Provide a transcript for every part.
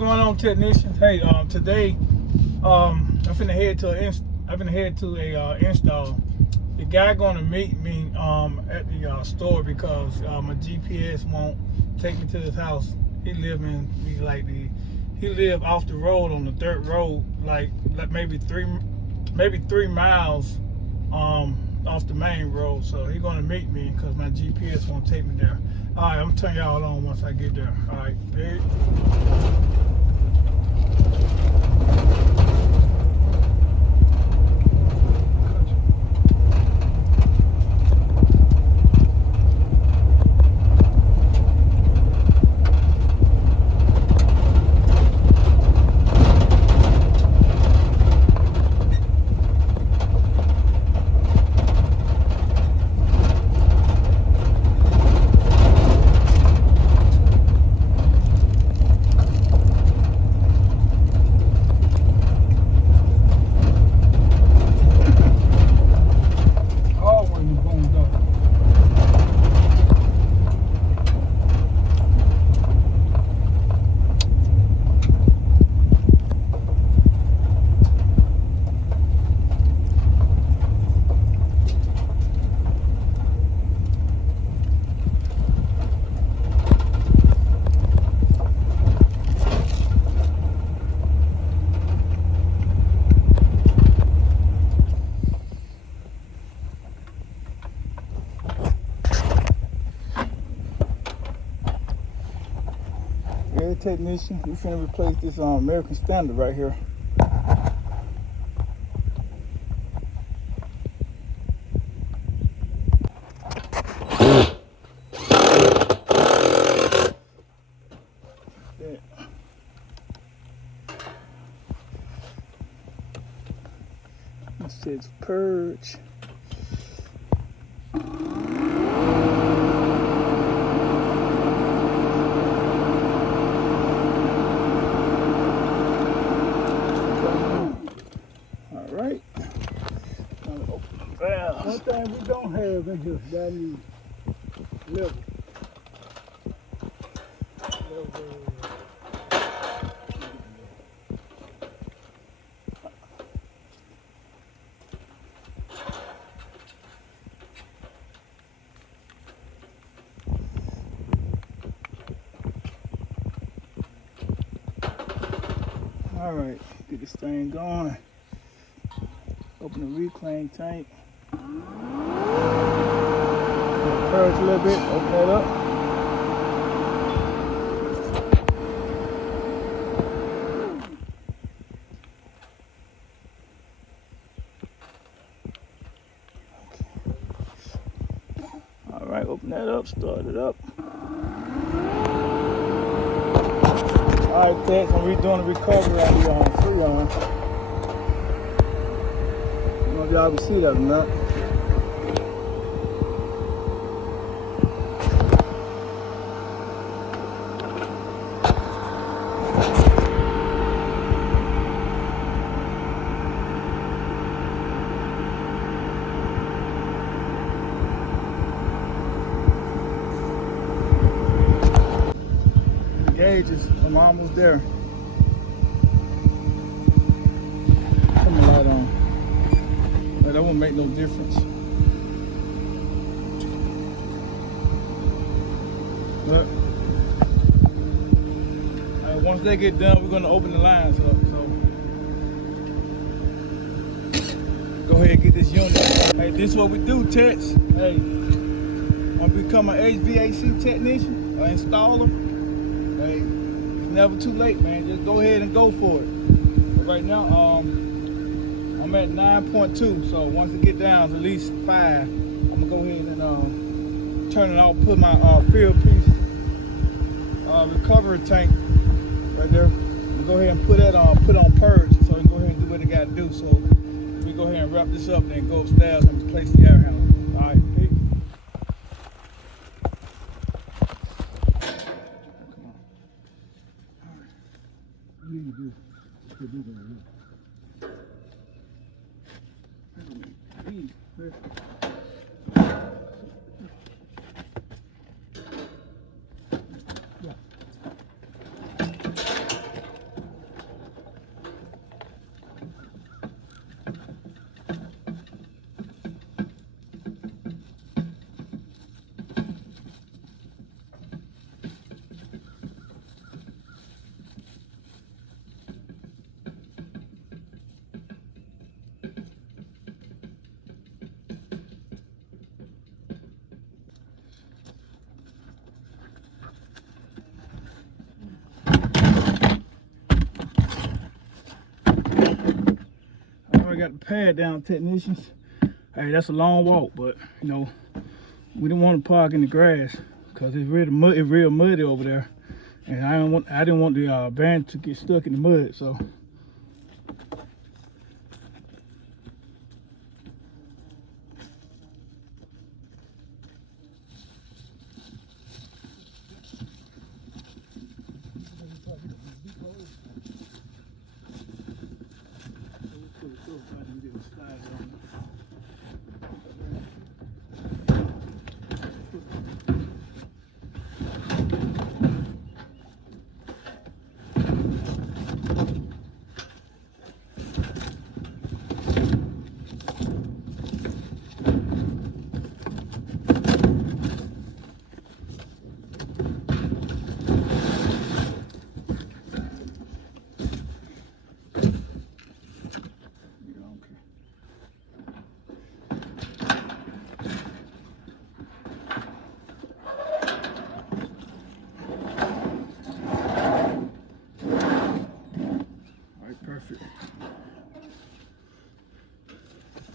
going on, technicians? Hey, today, I'm finna head to a install. The guy gonna meet me at the store because my GPS won't take me to his house. He live off the road on the dirt road, like maybe three miles off the main road. So he gonna meet me because my GPS won't take me there. All right, I'm gonna turn y'all on once I get there. All right, peace. Air technician, we finna replace this American Standard right here. It says purge. Alright. One thing we don't have in here, that is level. Alright, get this thing going. Open the reclaim tank. Purge a little bit, open that up. Alright, open that up, start it up. Alright, Tex, I'm redoing the recovery on the Freon. I don't know if y'all can see that or not. Gauges, I'm almost there. Turn the light on. But that won't make no difference. But once they get done, we're gonna open the lines up. So go ahead and get this unit. Hey, this is what we do, Tex. Hey, want to become an HVAC technician or installer? Hey, it's never too late, man. Just go ahead and go for it. But right now, I'm at 9.2, so once it get down to at least 5, I'm gonna go ahead and turn it off, put my field piece recovery tank right there. I'm gonna go ahead and put on purge, so we can go ahead and do what it gotta do. So we go ahead and wrap this up, then go upstairs and replace the air handler. All right, peace. got the pad down, technicians. Hey, that's a long walk, but you know, we didn't want to park in the grass because it's really mud, it's real muddy over there, and I didn't want the van to get stuck in the mud, so. Perfect.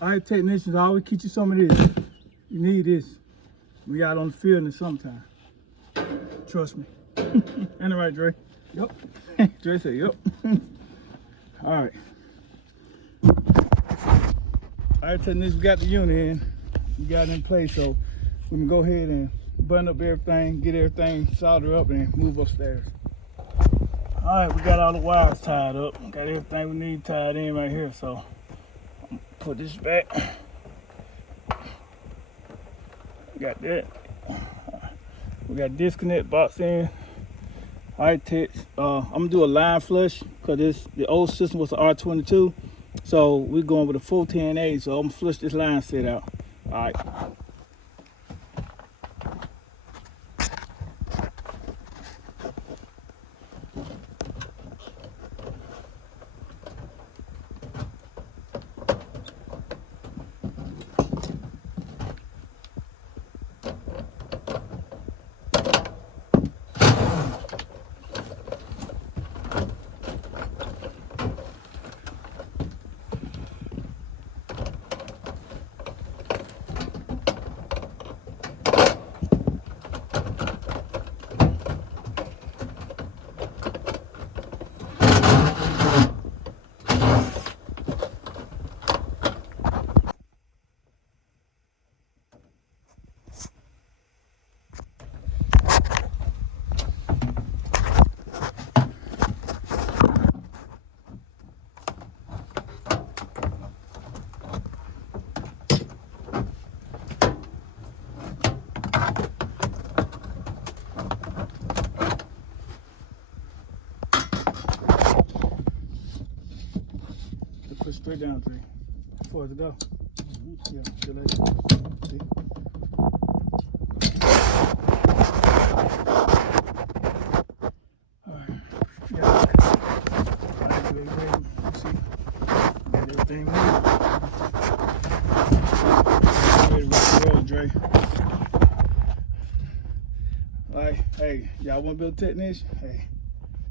All right, technicians, I always keep you some of this. You need this. We out on the field in the summertime. Trust me. Ain't that right, Dre? Yep. Dre said, yep. All right. All right, technicians, we got the unit in. We got it in place, so we can go ahead and button up everything, get everything soldered up, and move upstairs. All right, we got all the wires tied up. Got everything we need tied in right here, so I'm gonna put this back. Got that. We got disconnect box in. All right, Tex. I'm gonna do a line flush because the old system was the R22, so we're going with a 410A. So I'm gonna flush this line set out. All right. Put straight down, Dre. Before it go. Yeah, still like that. See? Alright. Yeah. Alright, ready. You see? Got everything ready to roll, Dre. Alright, hey, y'all want to build a technician? Hey,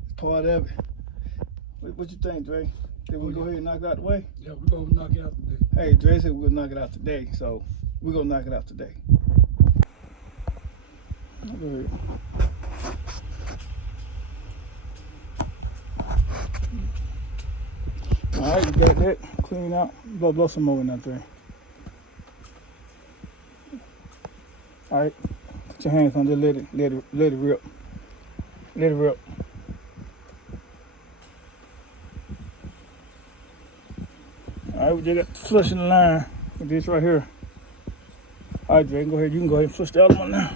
it's part of it. What you think, Dre? Did we go ahead and knock it out the way? Yeah, we're gonna knock it out today. Hey, Dre said we're gonna knock it out today, so we're gonna knock it out today. Good. All right, you got that clean out. Blow some more in that thing. All right, put your hands on, just let it rip. Let it rip. All right, we just got flushing the line with this right here. All right, Dre, go ahead. You can go ahead and flush the other one now.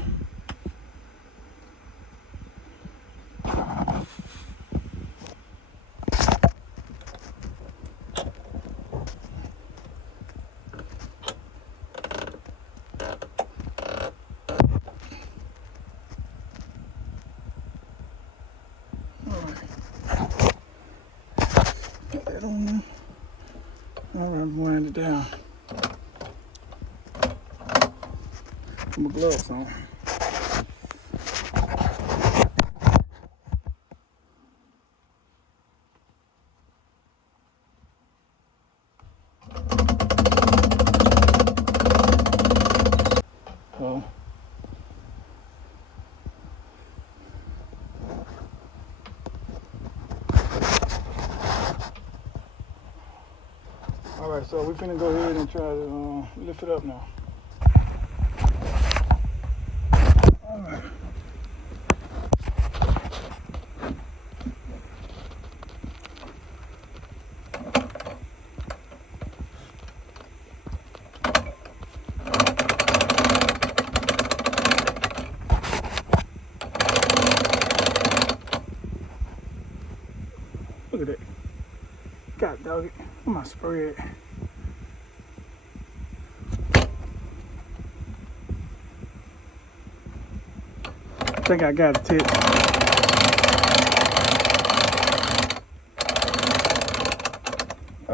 Put that on there. All right, I'm wind it down. Put my gloves on. All right, so we're finna go ahead and try to lift it up now. All right. Look at that. God dog it. Where my spray at? I think I got a tip.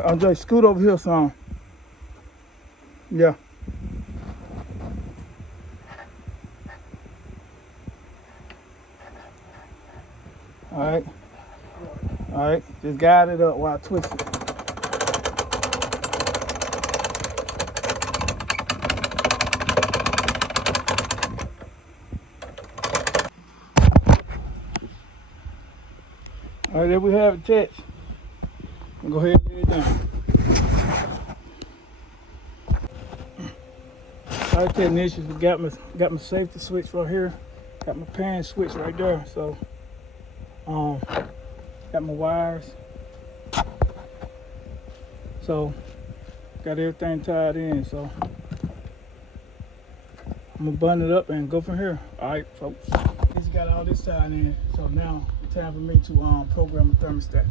I'll just scoot over here some. Yeah. All right. All right. Just guide it up while I twist it. All right, there we have it, Tex. Go ahead and lay it down. All right, technicians, we got my safety switch right here. Got my pan switch right there. So, got my wires. So, got everything tied in. So, I'm gonna button it up and go from here. All right, folks. Just got all this tied in. So now, it's time for me to program the thermostat.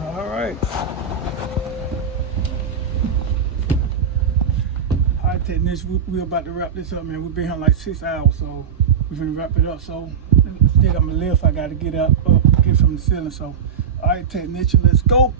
All right. All right, technician, we're about to wrap this up, man. We've been here like 6 hours, so we're gonna wrap it up. So still got my lift I gotta get up, get from the ceiling. So, all right, technician, let's go.